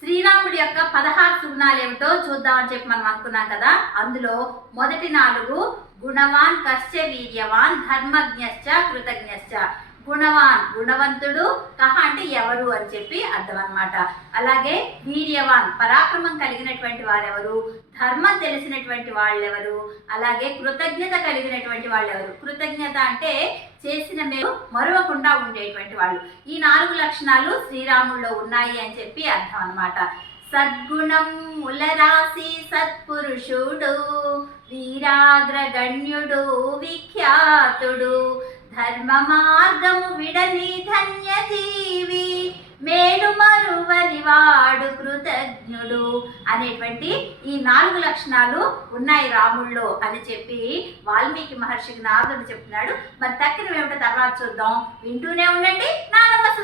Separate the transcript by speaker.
Speaker 1: శ్రీరాముడి యొక్క పదహారు సుగుణాలు ఏమిటో చూద్దామని చెప్పి మనం అనుకున్నాం కదా. అందులో మొదటి నాలుగు గుణవాన్ కశ్చ వీర్యవాన్ ధర్మజ్ఞశ్చ కృతజ్ఞశ్చ. గుణవాన్ గుణవంతుడు కహ అంటే ఎవరు అని చెప్పి అర్థం అనమాట అలాగే వీర్యవాన్ పరాక్రమం కలిగినటువంటి వారెవరు? ధర్మం తెలిసినటువంటి వాళ్ళెవరు? అలాగే కృతజ్ఞత కలిగినటువంటి వాళ్ళెవరు? కృతజ్ఞత అంటే చేసిన మేలు మరవకుండా ఉండేటువంటి వాళ్ళు. ఈ నాలుగు లక్షణాలు శ్రీరాముల్లో ఉన్నాయి అని చెప్పి అర్థం అన్నమాట. సద్గుణం ములరాశి సత్పురుషుడు వీరాగ్రగణ్యుడు విఖ్యాతుడు ధర్మ మార్గము విడని ధన్య జీవి మేలు వాడు కృతజ్ఞుడు అనేటువంటి ఈ నాలుగు లక్షణాలు ఉన్నాయి రాముల్లో అని చెప్పి వాల్మీకి మహర్షికి నారదుడు చెప్తున్నాడు మరి తక్కిన ఏమిటో తర్వాత చూద్దాం. వింటూనే ఉండండి. నానమ్మ నమస్కారం.